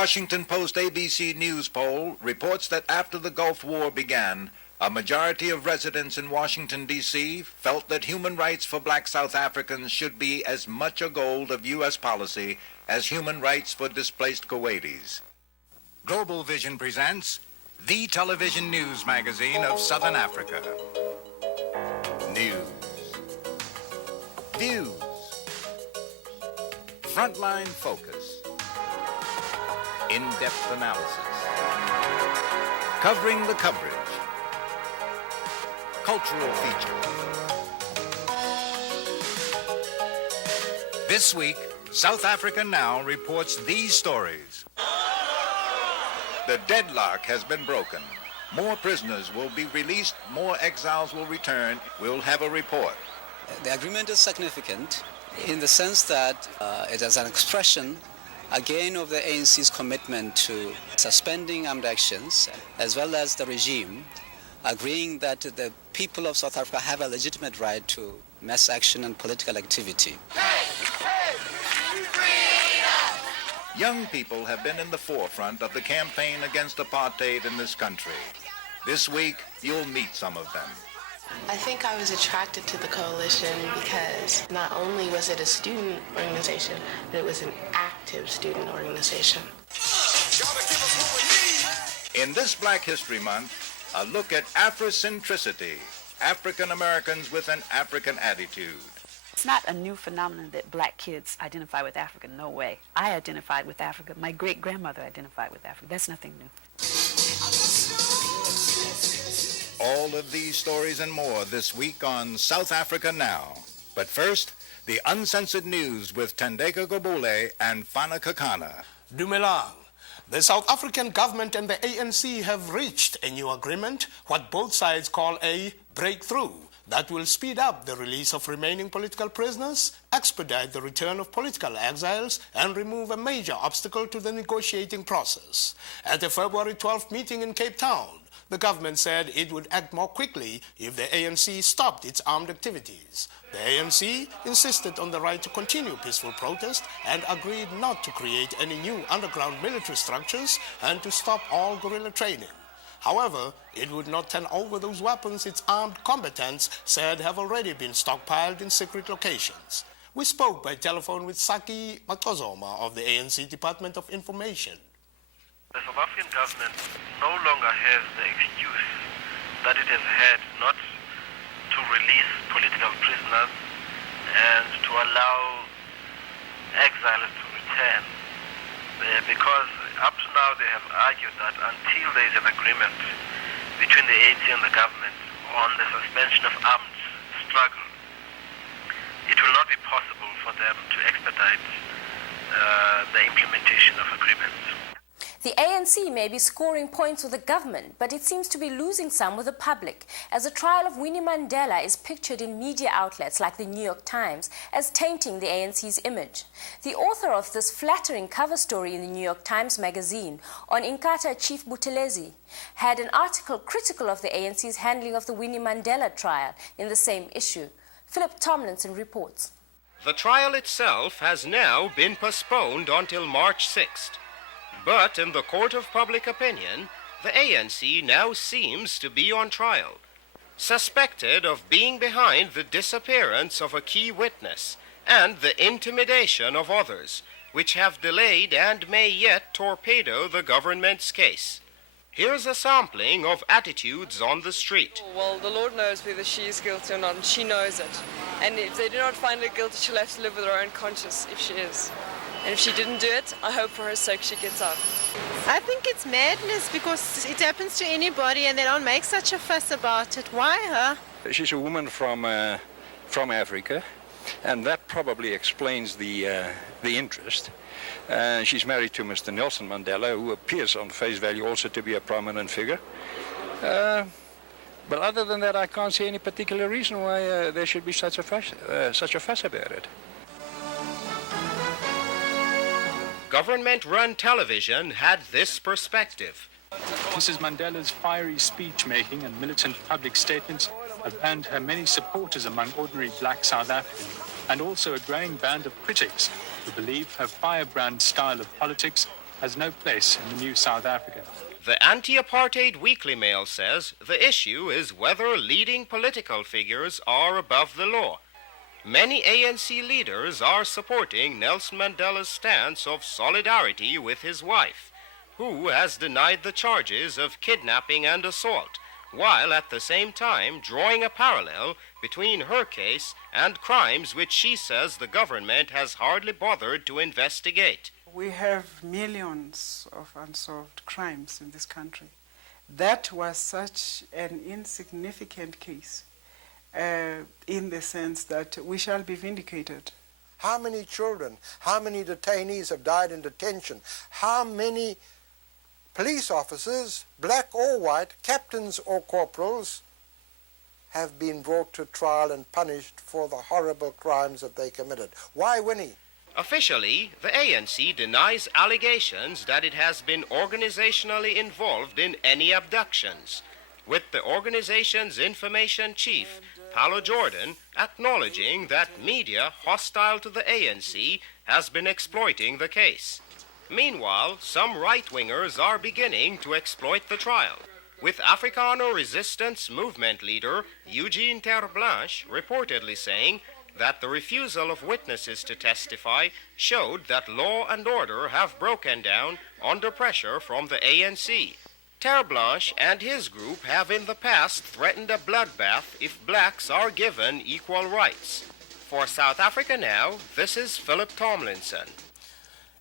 Washington Post ABC News poll reports that after the Gulf War began, a majority of residents in Washington, D.C. felt that human rights for black South Africans should be as much a goal of U.S. policy as human rights for displaced Kuwaitis. Global Vision presents the television news magazine of Southern Africa. News. Views. Frontline focus. In-depth analysis. Covering the coverage. Cultural features. This week, South Africa Now reports these stories. The deadlock has been broken. More prisoners will be released, more exiles will return. We'll have a report. The agreement is significant in the sense that it is an expression again of the ANC's commitment to suspending armed actions, as well as the regime agreeing that the people of South Africa have a legitimate right to mass action and political activity. Young people have been in the forefront of the campaign against apartheid in this country. This week, you'll meet some of them. I think I was attracted to the coalition because not only was it a student organization, but it was an active student organization. In this Black History Month, a look at Afrocentricity, African Americans with an African attitude. It's not a new phenomenon that black kids identify with Africa, no way. I identified with Africa. My great-grandmother identified with Africa. That's nothing new. All of these stories and more this week on South Africa Now. But first, the uncensored news with Thandeka Gqubule and Fana Kekana. Dumelang. The South African government and the ANC have reached a new agreement, what both sides call a breakthrough, that will speed up the release of remaining political prisoners, expedite the return of political exiles, and remove a major obstacle to the negotiating process. At the February 12th meeting in Cape Town, the government said it would act more quickly if the ANC stopped its armed activities. The ANC insisted on the right to continue peaceful protest and agreed not to create any new underground military structures and to stop all guerrilla training. However, it would not turn over those weapons its armed combatants said have already been stockpiled in secret locations. We spoke by telephone with Saki Macozoma of the ANC Department of Information. The South African government no longer has the excuse that it has had not to release political prisoners and to allow exiles to return. Because up to now they have argued that until there is an agreement between the ANC and the government on the suspension of armed struggle, it will not be possible for them to expedite the implementation of agreements. The ANC may be scoring points with the government, but it seems to be losing some with the public, as the trial of Winnie Mandela is pictured in media outlets like the New York Times as tainting the ANC's image. The author of this flattering cover story in the New York Times magazine on Inkatha Chief Buthelezi had an article critical of the ANC's handling of the Winnie Mandela trial in the same issue. Phillip Tomlinson reports. The trial itself has now been postponed until March 6th. But in the court of public opinion, the ANC now seems to be on trial, suspected of being behind the disappearance of a key witness and the intimidation of others, which have delayed and may yet torpedo the government's case. Here's a sampling of attitudes on the street. Well, the Lord knows whether she is guilty or not, and she knows it. And if they do not find her guilty, she'll have to live with her own conscience if she is. And if she didn't do it, I hope for her sake she gets out. I think it's madness because it happens to anybody and they don't make such a fuss about it. Why her? She's a woman from Africa, and that probably explains the interest. She's married to Mr. Nelson Mandela, who appears on face value also to be a prominent figure. But other than that, I can't see any particular reason why there should be such a fuss about it. Government-run television had this perspective. Mrs. Mandela's fiery speech-making and militant public statements have earned her many supporters among ordinary black South Africans, and also a growing band of critics who believe her firebrand style of politics has no place in the new South Africa. The Anti-Apartheid Weekly Mail says the issue is whether leading political figures are above the law. Many ANC leaders are supporting Nelson Mandela's stance of solidarity with his wife, who has denied the charges of kidnapping and assault, while at the same time drawing a parallel between her case and crimes which she says the government has hardly bothered to investigate. We have millions of unsolved crimes in this country. That was such an insignificant case in the sense that we shall be vindicated. How many children, how many detainees have died in detention? How many police officers, black or white, captains or corporals, have been brought to trial and punished for the horrible crimes that they committed? Why, Winnie? Officially, the ANC denies allegations that it has been organizationally involved in any abductions, with the organization's information chief, Pallo Jordan, acknowledging that media hostile to the ANC has been exploiting the case. Meanwhile, some right-wingers are beginning to exploit the trial, with Afrikaner Resistance Movement leader Eugène Terre'Blanche reportedly saying that the refusal of witnesses to testify showed that law and order have broken down under pressure from the ANC. Terre'Blanche and his group have in the past threatened a bloodbath if blacks are given equal rights. For South Africa Now, this is Phillip Tomlinson.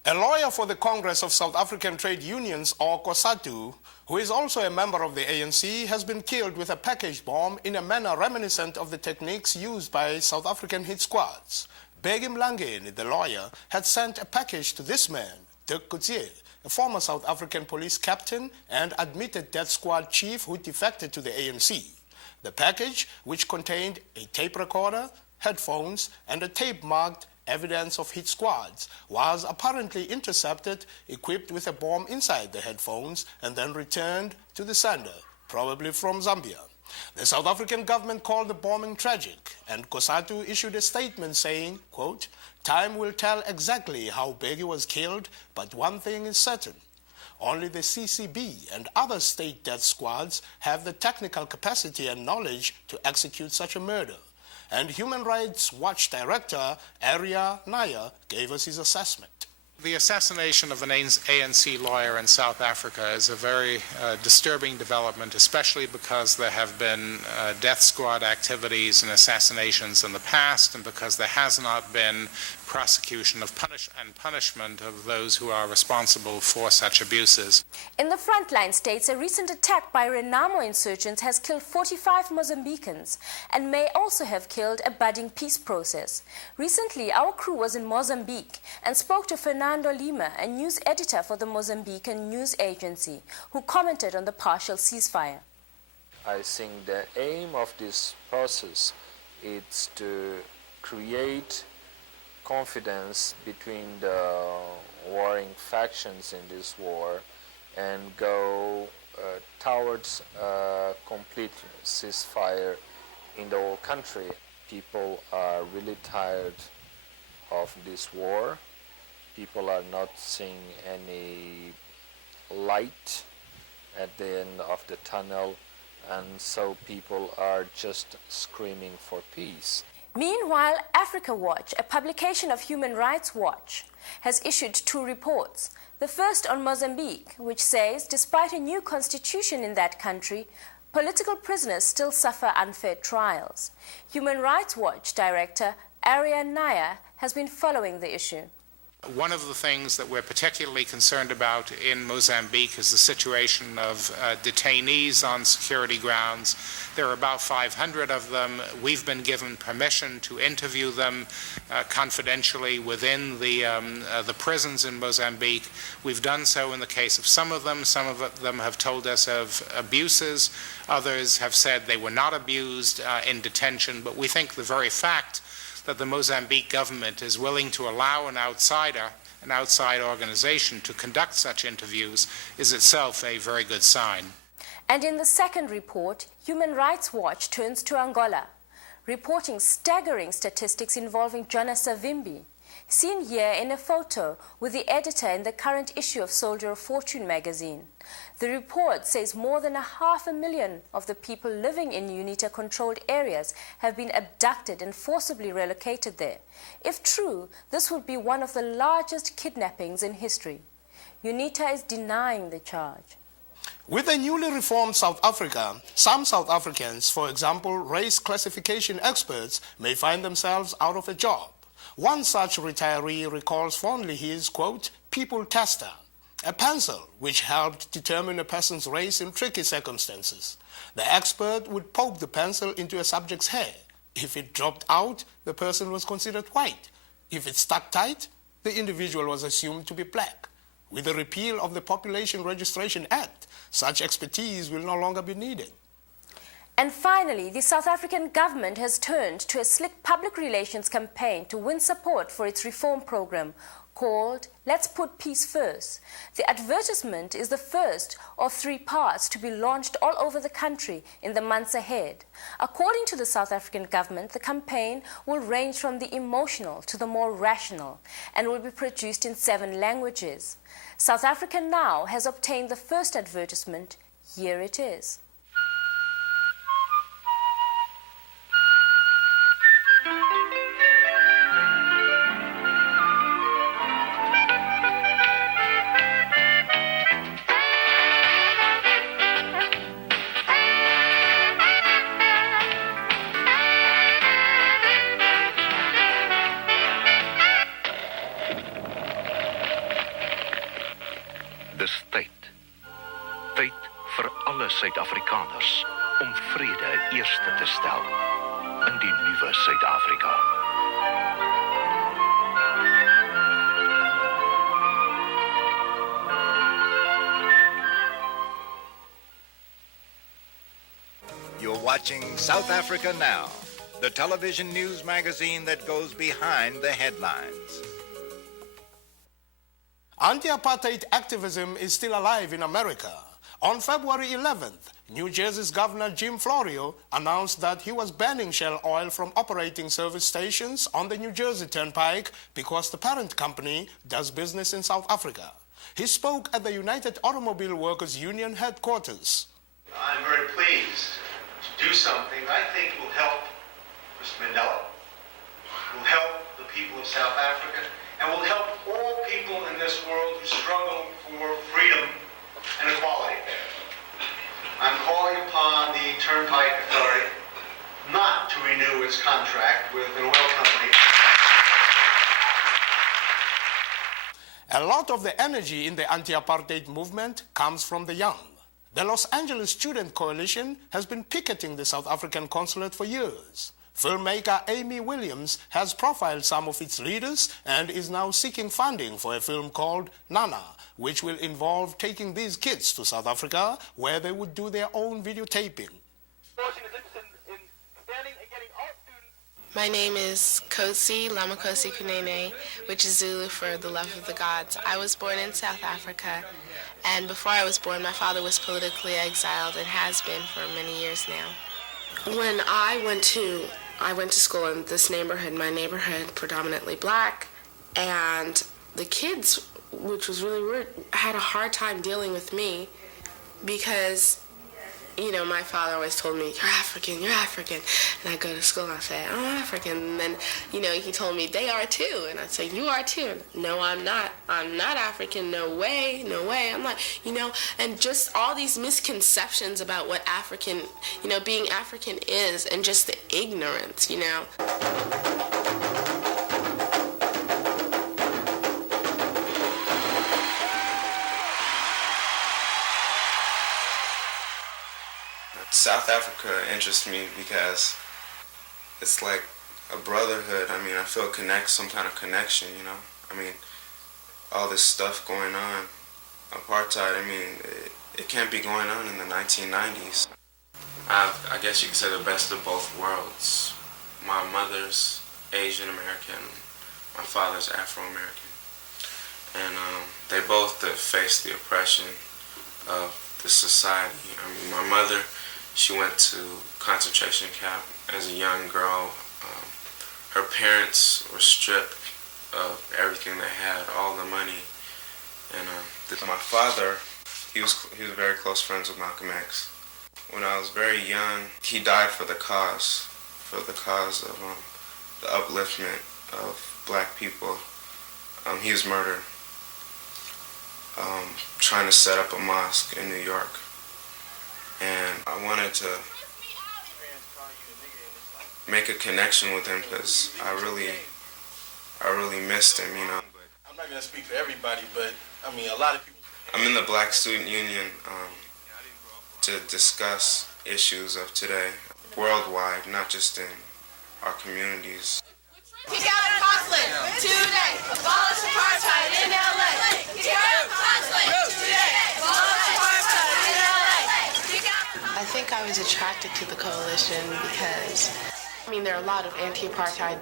A lawyer for the Congress of South African Trade Unions, or COSATU, who is also a member of the ANC, has been killed with a package bomb in a manner reminiscent of the techniques used by South African hit squads. Bheki Lamge, the lawyer, had sent a package to this man, Gqubule, a former South African police captain and admitted death squad chief who defected to the ANC. The package, which contained a tape recorder, headphones, and a tape marked evidence of hit squads, was apparently intercepted, equipped with a bomb inside the headphones, and then returned to the sender, probably from Zambia. The South African government called the bombing tragic, and COSATU issued a statement saying, quote, "Time will tell exactly how Bheki was killed, but one thing is certain. Only the CCB and other state death squads have the technical capacity and knowledge to execute such a murder." And Human Rights Watch Director Aryeh Neier gave us his assessment. The assassination of an ANC lawyer in South Africa is a very disturbing development, especially because there have been death squad activities and assassinations in the past, and because there has not been prosecution of punishment of those who are responsible for such abuses. In the frontline states, a recent attack by Renamo insurgents has killed 45 Mozambicans and may also have killed a budding peace process. Recently, our crew was in Mozambique and spoke to Fernando Lima, a news editor for the Mozambican news agency, who commented on the partial ceasefire. I think the aim of this process is to create confidence between the warring factions in this war and go towards a complete ceasefire in the whole country. People are really tired of this war. People are not seeing any light at the end of the tunnel, and so people are just screaming for peace. Meanwhile, Africa Watch, a publication of Human Rights Watch, has issued 2 reports. The first on Mozambique, which says despite a new constitution in that country, political prisoners still suffer unfair trials. Human Rights Watch Director Aryeh Neier has been following the issue. One of the things that we're particularly concerned about in Mozambique is the situation of detainees on security grounds. There are about 500 of them. We've been given permission to interview them confidentially within the prisons in Mozambique. We've done so in the case of some of them. Some of them have told us of abuses. Others have said they were not abused in detention. But we think the very fact that the Mozambique government is willing to allow an outside organization to conduct such interviews is itself a very good sign. And in the second report, Human Rights Watch turns to Angola, reporting staggering statistics involving Jonas Savimbi. seen here in a photo with the editor in the current issue of Soldier of Fortune magazine. The report says more than 500,000 of the people living in UNITA-controlled areas have been abducted and forcibly relocated there. If true, this would be one of the largest kidnappings in history. UNITA is denying the charge. With a newly reformed South Africa, some South Africans, for example, race classification experts, may find themselves out of a job. One such retiree recalls fondly his, quote, people tester, a pencil which helped determine a person's race in tricky circumstances. The expert would poke the pencil into a subject's hair. If it dropped out, the person was considered white. If it stuck tight, the individual was assumed to be black. With the repeal of the Population Registration Act, such expertise will no longer be needed. And finally, the South African government has turned to a slick public relations campaign to win support for its reform program called Let's Put Peace First. The advertisement is the first of 3 parts to be launched all over the country in the months ahead. According to the South African government, the campaign will range from the emotional to the more rational and will be produced in 7 languages. South Africa now has obtained the first advertisement. Here it is. Dis tyd vir alle Suid-Afrikaners om vrede eerste te stel in die nuwe Suid-Afrika. You're watching South Africa Now, the television news magazine that goes behind the headlines. Anti-apartheid activism is still alive in America. On February 11th, New Jersey's Governor Jim Florio announced that he was banning Shell Oil from operating service stations on the New Jersey Turnpike because the parent company does business in South Africa. He spoke at the United Automobile Workers Union headquarters. I'm very pleased to do something I think will help Mr. Mandela, will help the people of South Africa, and will help all people in this world who struggle for freedom and equality. I'm calling upon the Turnpike Authority not to renew its contract with an oil company. A lot of the energy in the anti-apartheid movement comes from the young. The Los Angeles Student Coalition has been picketing the South African consulate for years. Filmmaker Amie Williams has profiled some of its leaders and is now seeking funding for a film called Nana, which will involve taking these kids to South Africa, where they would do their own videotaping. My name is Lama Khosi Kunene, which is Zulu for the love of the gods. I was born in South Africa, and before I was born, my father was politically exiled and has been for many years now. When I went to school in this neighborhood, my neighborhood predominantly black, and the kids, which was really weird, had a hard time dealing with me because, you know, my father always told me, you're African. And I'd go to school and I'd say, I'm African. And then, you know, he told me, they are too. And I'd say, you are too. No, I'm not. I'm not African. No way. I'm like, you know, and just all these misconceptions about what African, you know, being African is, and just the ignorance, you know. South Africa interests me because it's like a brotherhood. I mean, I feel some kind of connection, you know. I mean, all this stuff going on, apartheid, I mean, it can't be going on in the 1990s. I guess you could say the best of both worlds. My mother's Asian American, my father's Afro-American. And they both faced the oppression of the society. I mean, my mother, she went to concentration camp as a young girl. Her parents were stripped of everything they had, all the money. And my father, he was very close friends with Malcolm X. When I was very young, he died for the cause of the upliftment of black people. He was murdered trying to set up a mosque in New York. And I wanted to make a connection with him because I really missed him, you know. I'm not going to speak for everybody, but I mean, a lot of people. I'm in the Black Student Union to discuss issues of today, worldwide, not just in our communities. Kick out conflict today. Abolish apartheid in LA. Kick out conflict today. Abolish apartheid in LA. I think I was attracted to the coalition because, I mean, there are a lot of anti-apartheid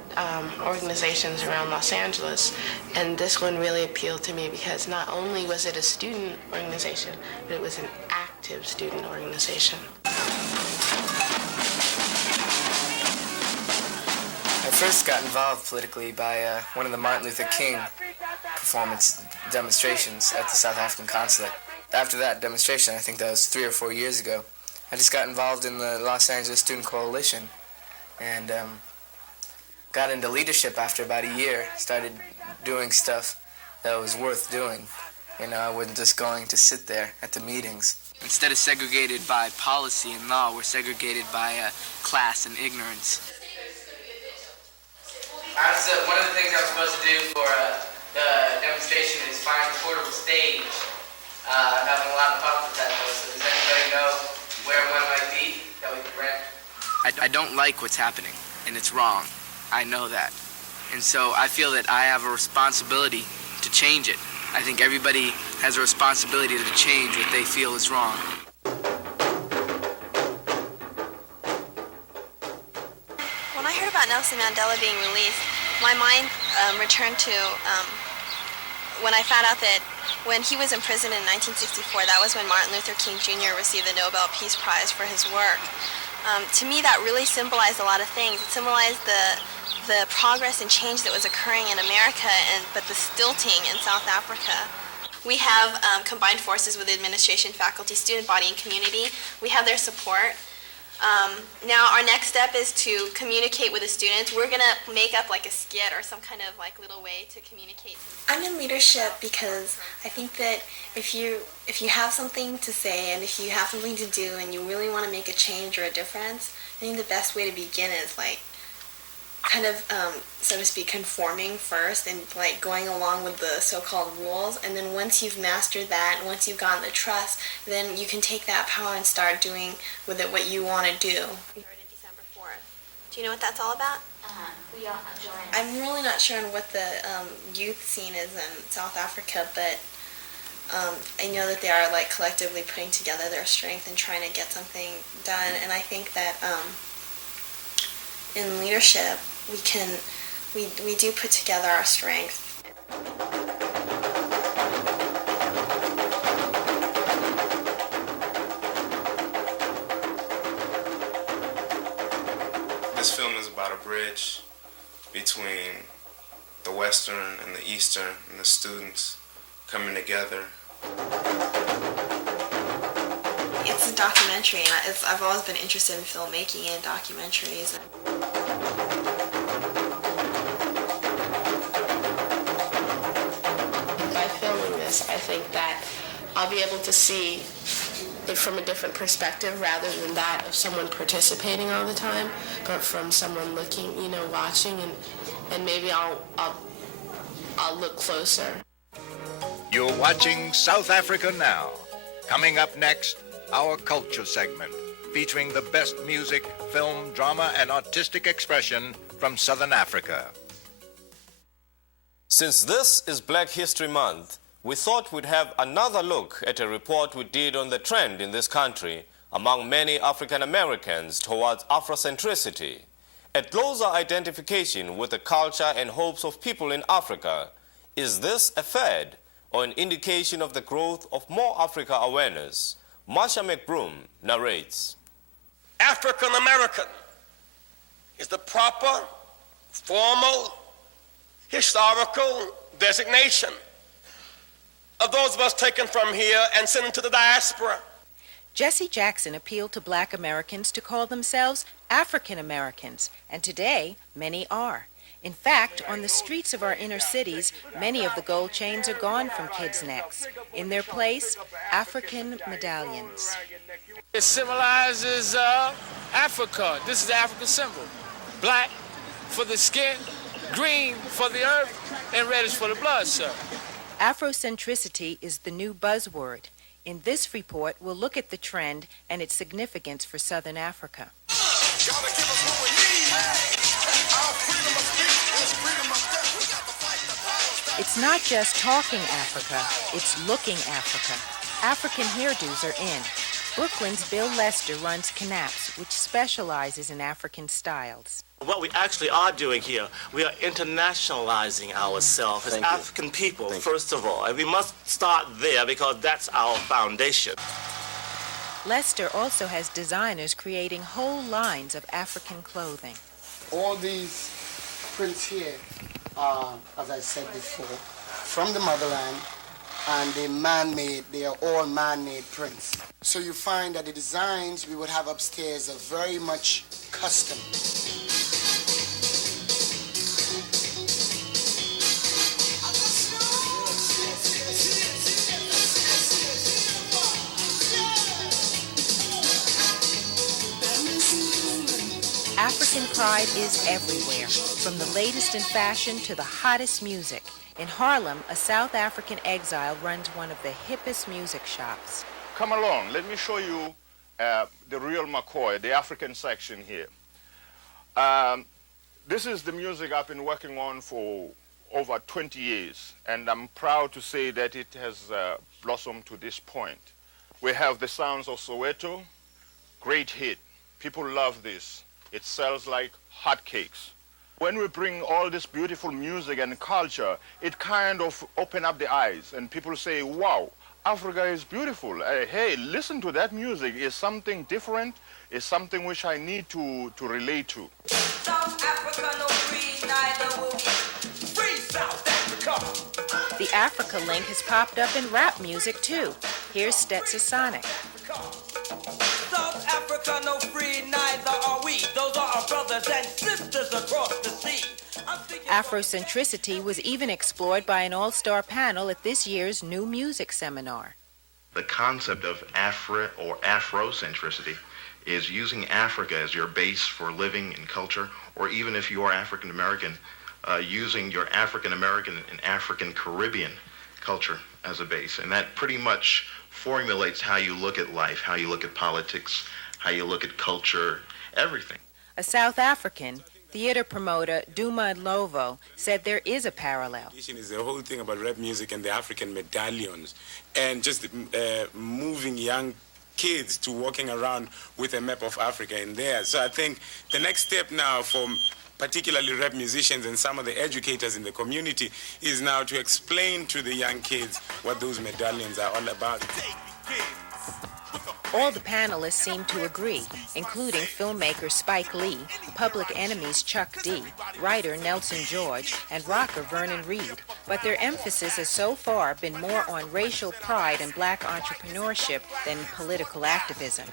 organizations around Los Angeles, and this one really appealed to me because not only was it a student organization, but it was an active student organization. I first got involved politically by one of the Martin Luther King performance demonstrations at the South African consulate. After that demonstration, I think that was 3 or 4 years ago, I just got involved in the Los Angeles Student Coalition and got into leadership after about a year, started doing stuff that was worth doing. You know, I wasn't just going to sit there at the meetings. Instead of segregated by policy and law, we're segregated by class and ignorance. So one of the things I'm supposed to do for the demonstration is find a portable stage. I'm having a lot of problems with that though, so does anybody know where one might be that we could rent? I don't like what's happening, and it's wrong. I know that. And so I feel that I have a responsibility to change it. I think everybody has a responsibility to change what they feel is wrong. When I heard about Nelson Mandela being released, my mind returned to when I found out that when he was in prison in 1964, that was when Martin Luther King Jr. received the Nobel Peace Prize for his work. To me, that really symbolized a lot of things. It symbolized the progress and change that was occurring in America, but the stilting in South Africa. We have combined forces with the administration, faculty, student body, and community. We have their support. Now our next step is to communicate with the students. We're going to make up like a skit or some kind of like little way to communicate. I'm in leadership because I think that if you have something to say and if you have something to do and you really want to make a change or a difference, I think the best way to begin is like kind of, so to speak, conforming first and like going along with the so-called rules. And then once you've mastered that, and once you've gotten the trust, then you can take that power and start doing with it what you want to do. December 4th. Do you know what that's all about? I'm really not sure on what the youth scene is in South Africa, but I know that they are like collectively putting together their strength and trying to get something done. And I think that in leadership, we do put together our strength. This film is about a bridge between the Western and the Eastern and the students coming together. It's a documentary, and I've always been interested in filmmaking and documentaries. By filming this, I think that I'll be able to see it from a different perspective rather than that of someone participating all the time, but from someone looking, watching, and maybe I'll look closer. You're watching South Africa Now. Coming up next, our culture segment, featuring the best music, film, drama, and artistic expression from Southern Africa. Since this is Black History Month, we thought we'd have another look at a report we did on the trend in this country among many African Americans towards Afrocentricity, a closer identification with the culture and hopes of people in Africa. Is this a fad or an indication of the growth of more Africa awareness? Marsha McBroom narrates. African American is the proper, formal, historical designation of those of us taken from here and sent into the diaspora. Jesse Jackson appealed to Black Americans to call themselves African Americans, and today many are. In fact, on the streets of our inner cities, many of the gold chains are gone from kids' necks. In their place, African medallions. It symbolizes Africa. This is the African symbol. Black for the skin, green for the earth, and reddish for the blood, sir. Afrocentricity is the new buzzword. In this report, we'll look at the trend and its significance for Southern Africa. It's not just talking Africa, it's looking Africa. African hairdos are in. Brooklyn's Bill Lester runs Knaps, which specializes in African styles. What we actually are doing here, we are internationalizing ourselves as African people, first of all. And we must start there because that's our foundation. Lester also has designers creating whole lines of African clothing. All these prints here are, as I said before, from the motherland, and they're man-made. They are all man-made prints. So you find that the designs we would have upstairs are very much custom. African pride is everywhere, from the latest in fashion to the hottest music. In Harlem, a South African exile runs one of the hippest music shops. Come along, let me show you the real McCoy, the African section here. This is the music I've been working on for over 20 years, and I'm proud to say that it has blossomed to this point. We have the sounds of Soweto, great hit. People love this. It sells like hotcakes. When we bring all this beautiful music and culture, it kind of open up the eyes, and people say, wow, Africa is beautiful. Hey, listen to that music. It's something different. It's something which I need to relate to. South Africa, no free, neither will be free South Africa. The Africa link has popped up in rap music, too. Here's Stetson Sonic. South Africa, no free, neither are we. Those are our brothers and sisters across the sea. Afrocentricity was even explored by an all-star panel at this year's New Music Seminar. The concept of Afro or Afrocentricity is using Africa as your base for living and culture, or even if you are African American, using your African American and African Caribbean culture as a base. And that pretty much formulates how you look at life, how you look at politics, how you look at culture, everything. A South African theater promoter, Duma Lovo, said there is a parallel. Is the whole thing about rap music and the African medallions and just moving young kids to walking around with a map of Africa in there. So I think the next step now for particularly rap musicians and some of the educators in the community is now to explain to the young kids what those medallions are all about. All the panelists seem to agree, including filmmaker Spike Lee, Public Enemy's Chuck D, writer Nelson George, and rocker Vernon Reid. But their emphasis has so far been more on racial pride and black entrepreneurship than political activism.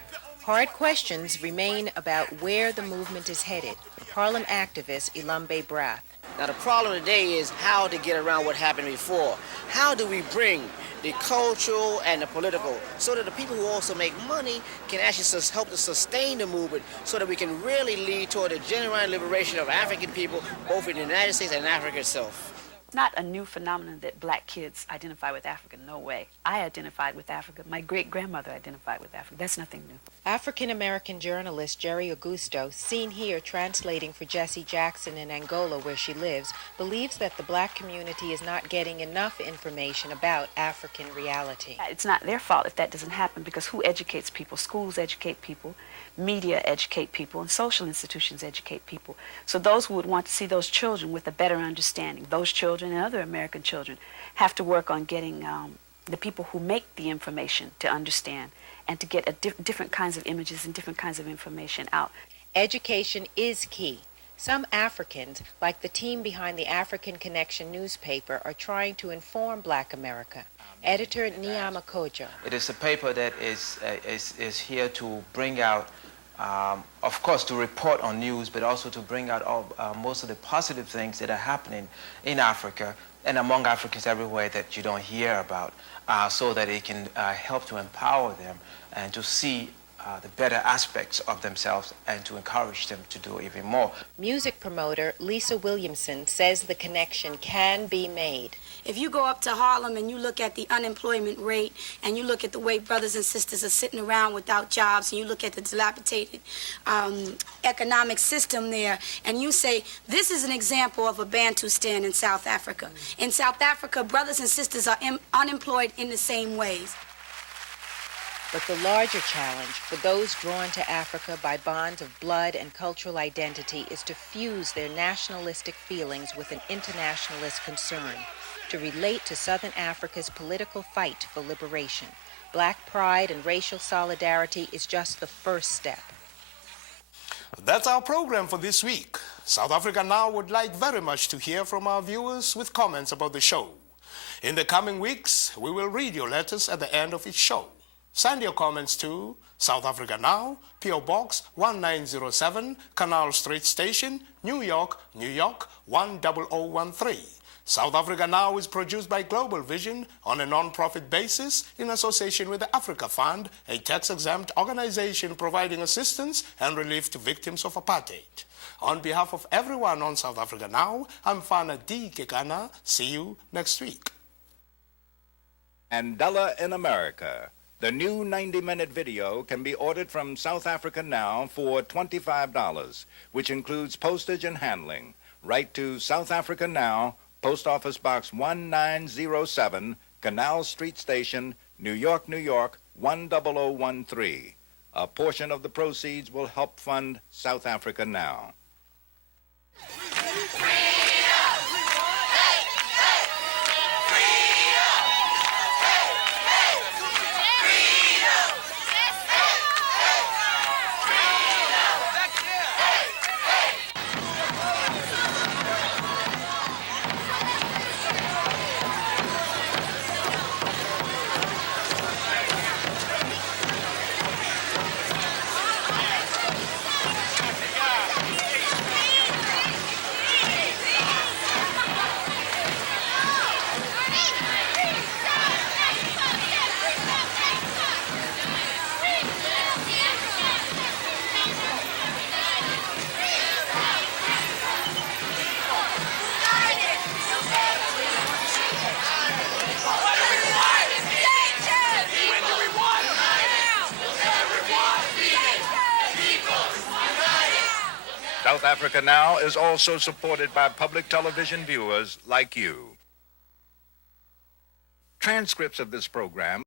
Hard questions remain about where the movement is headed. Harlem activist Ilambe Brath. Now the problem today is how to get around what happened before. How do we bring the cultural and the political so that the people who also make money can actually help to sustain the movement so that we can really lead toward a genuine liberation of African people, both in the United States and Africa itself. Not a new phenomenon that black kids identify with Africa, no way. I identified with Africa. My great-grandmother identified with Africa. That's nothing new. African-American journalist Jerry Augusto, seen here translating for Jesse Jackson in Angola where she lives, believes that the black community is not getting enough information about African reality. It's not their fault if that doesn't happen, because who educates people? Schools educate people, media educate people, and social institutions educate people. So those who would want to see those children with a better understanding, those children and other American children, have to work on getting the people who make the information to understand and to get different kinds of images and different kinds of information out. Education is key. Some Africans, like the team behind the African Connection newspaper, are trying to inform Black America. Editor Nia Makojo. It is a paper that is here to bring out, of course, to report on news, but also to bring out most of the positive things that are happening in Africa and among Africans everywhere that you don't hear about, so that it can help to empower them and to see the better aspects of themselves and to encourage them to do even more. Music promoter Lisa Williamson says the connection can be made. If you go up to Harlem and you look at the unemployment rate and you look at the way brothers and sisters are sitting around without jobs and you look at the dilapidated economic system there and you say, this is an example of a Bantustan in South Africa. In South Africa, brothers and sisters are unemployed in the same ways. But the larger challenge for those drawn to Africa by bonds of blood and cultural identity is to fuse their nationalistic feelings with an internationalist concern, to relate to Southern Africa's political fight for liberation. Black pride and racial solidarity is just the first step. That's our program for this week. South Africa Now would like very much to hear from our viewers with comments about the show. In the coming weeks, we will read your letters at the end of each show. Send your comments to South Africa Now, P.O. Box 1907, Canal Street Station, New York, New York 10013. South Africa Now is produced by Global Vision on a non-profit basis in association with the Africa Fund, a tax-exempt organization providing assistance and relief to victims of apartheid. On behalf of everyone on South Africa Now, I'm Fana D. Kekana. See you next week. Mandela in America. The new 90-minute video can be ordered from South Africa Now for $25, which includes postage and handling. Write to South Africa Now, Post Office Box 1907, Canal Street Station, New York, New York 10013. A portion of the proceeds will help fund South Africa Now. South Africa Now is also supported by public television viewers like you. Transcripts of this program